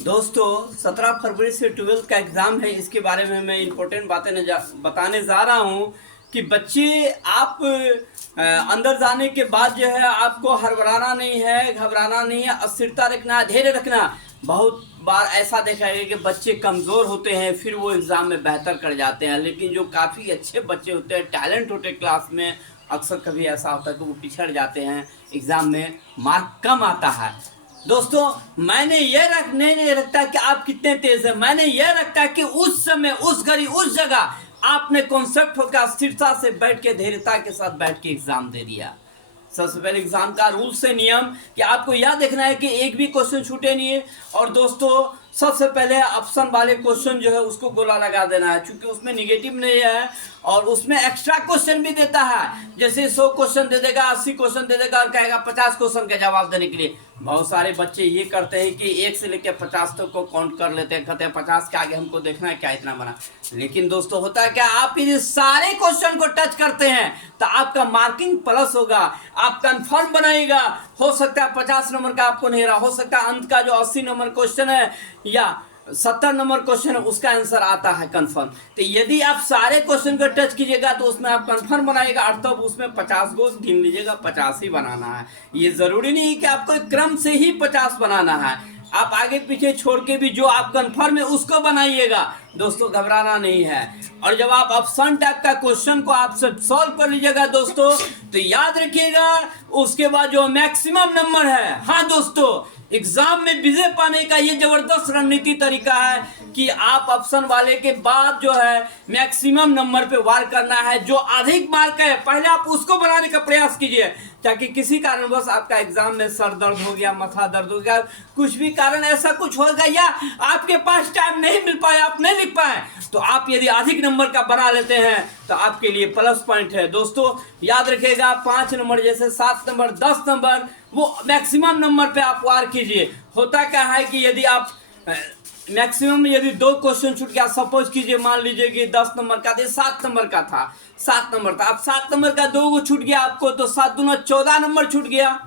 दोस्तों 17 फरवरी से 12th का एग्ज़ाम है। इसके बारे में मैं इम्पोर्टेंट बातें बताने जा रहा हूँ कि बच्चे आप अंदर जाने के बाद जो है आपको हड़बड़ाना नहीं है, घबराना नहीं है, स्थिरता रखना, धैर्य रखना। बहुत बार ऐसा देखा है कि बच्चे कमज़ोर होते हैं, फिर वो एग्ज़ाम में बेहतर कर जाते हैं, लेकिन जो काफ़ी अच्छे बच्चे होते हैं, टैलेंट होते हैं क्लास में, अक्सर कभी ऐसा होता है कि वो पिछड़ जाते हैं, एग्ज़ाम में मार्क कम आता है। दोस्तों मैंने ये नहीं रखता कि आप कितने तेज हैं, मैंने ये रखता कि उस समय, उस घड़ी, उस जगह आपने कॉन्सेप्ट होकर स्थिरता से बैठ के, धैर्यता के साथ बैठ के एग्जाम दे दिया। सबसे पहले एग्जाम का रूल से नियम कि आपको यह देखना है कि एक भी क्वेश्चन छूटे नहीं है। और दोस्तों सबसे पहले ऑप्शन वाले क्वेश्चन जो है उसको गोला लगा देना है, क्योंकि उसमें निगेटिव नहीं है और उसमें एक्स्ट्रा क्वेश्चन भी देता है। जैसे 100 क्वेश्चन दे देगा, 80 क्वेश्चन दे देगा और कहेगा 50 क्वेश्चन का जवाब देने के लिए। बहुत सारे बच्चे ये करते हैं कि 1 से लेकर 50 तक को काउंट कर लेते हैं, कहते हैं 50 के आगे हमको देखना है क्या इतना बना। लेकिन दोस्तों होता है क्या, आप यदि सारे क्वेश्चन को टच करते हैं तो आपका मार्किंग प्लस होगा, आप कंफर्म बनाएगा। हो सकता है 50 नंबर का आपको नहीं रहा, हो सकता है अंत का जो 80 नंबर क्वेश्चन है या 70 नंबर क्वेश्चन है उसका आंसर आता है कंफर्म। तो यदि आप सारे क्वेश्चन को टच कीजिएगा तो उसमें आप कंफर्म बनाएगा और तब उसमें 50 को गिन लीजिएगा, 50 ही बनाना है। ये जरूरी नहीं कि आपको क्रम से ही 50 बनाना है, आप आगे पीछे छोड़ के भी जो आप कंफर्म है उसको बनाइएगा। दोस्तों घबराना नहीं है। और जब आप ऑप्शन टाइप का क्वेश्चन को आप सब सॉल्व कर लीजिएगा दोस्तों, तो याद रखिएगा उसके बाद जो मैक्सिमम नंबर है, हाँ दोस्तों एग्जाम में विजय पाने का ये जबरदस्त रणनीति तरीका है कि आप ऑप्शन वाले के बाद जो है मैक्सिमम नंबर पे वार करना है। जो अधिक मार्क है पहले आप उसको बनाने का प्रयास कीजिए, ताकि किसी कारणवश आपका एग्जाम में सर दर्द हो गया, माथा दर्द हो गया, कुछ भी कारण ऐसा कुछ होगा या आपके पास टाइम नहीं मिल पाए, आप नहीं लिख पाए, तो आप यदि अधिक नंबर का बना लेते हैं तो आपके लिए प्लस पॉइंट है। दोस्तों याद रखिएगा 5 नंबर जैसे 7 नंबर 10 नंबर वो मैक्सिमम नंबर पे आप वार कीजिए। होता क्या है कि यदि आप मैक्सिमम यदि 2 क्वेश्चन छूट गया, सपोज कीजिए मान लीजिए कि 10 नंबर का 7 नंबर का था, 7 नंबर था, अब 7 नंबर का 2 को छूट गया आपको, तो 7 दूना 14 नंबर छूट गया।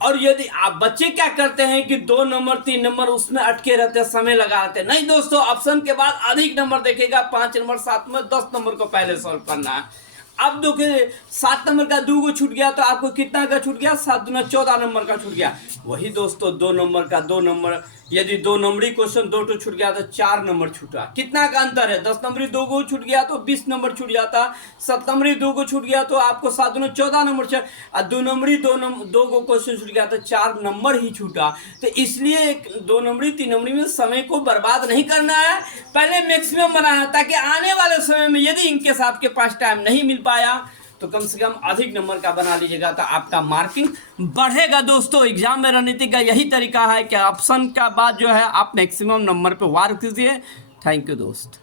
और यदि आप बच्चे क्या करते हैं कि 2 नंबर 3 नंबर उसमें अटके रहते हैं, समय लगा रहते हैं। नहीं दोस्तों, ऑप्शन के बाद अधिक नंबर देखेगा, 5 नंबर 7 नंबर 10 नंबर को पहले सॉल्व करना है। अब देखिए 7 नंबर का 2 को छूट गया तो आपको कितना का छूट गया, 7 दूना 14 नंबर का छूट गया। वही दोस्तों 2 नंबर का 2 नंबर, यदि 2 नंबरी क्वेश्चन 2 छूट गया तो 4 नंबर छूटा। कितना का अंतर है, 10 नंबरी 2 को छूट गया तो 20 नंबर छूट जाता, 7 नंबरी 2 को छूट गया तो आपको 7 दूना 14 नंबर छूट, और 2 नंबरी 2 को क्वेश्चन छूट गया तो 4 नंबर ही छूटा। तो इसलिए 2 नंबरी 3 नंबरी में समय को बर्बाद नहीं करना है, पहले मैक्सिमम बनाना है, ताकि आने वाले समय में यदि इनकेस आपके पास टाइम नहीं मिल पाया तो कम से कम अधिक नंबर का बना लीजिएगा तो आपका मार्किंग बढ़ेगा। दोस्तों एग्जाम में रणनीति का यही तरीका है कि ऑप्शन का बाद जो है आप मैक्सिमम नंबर पे वार कीजिए। थैंक यू दोस्त।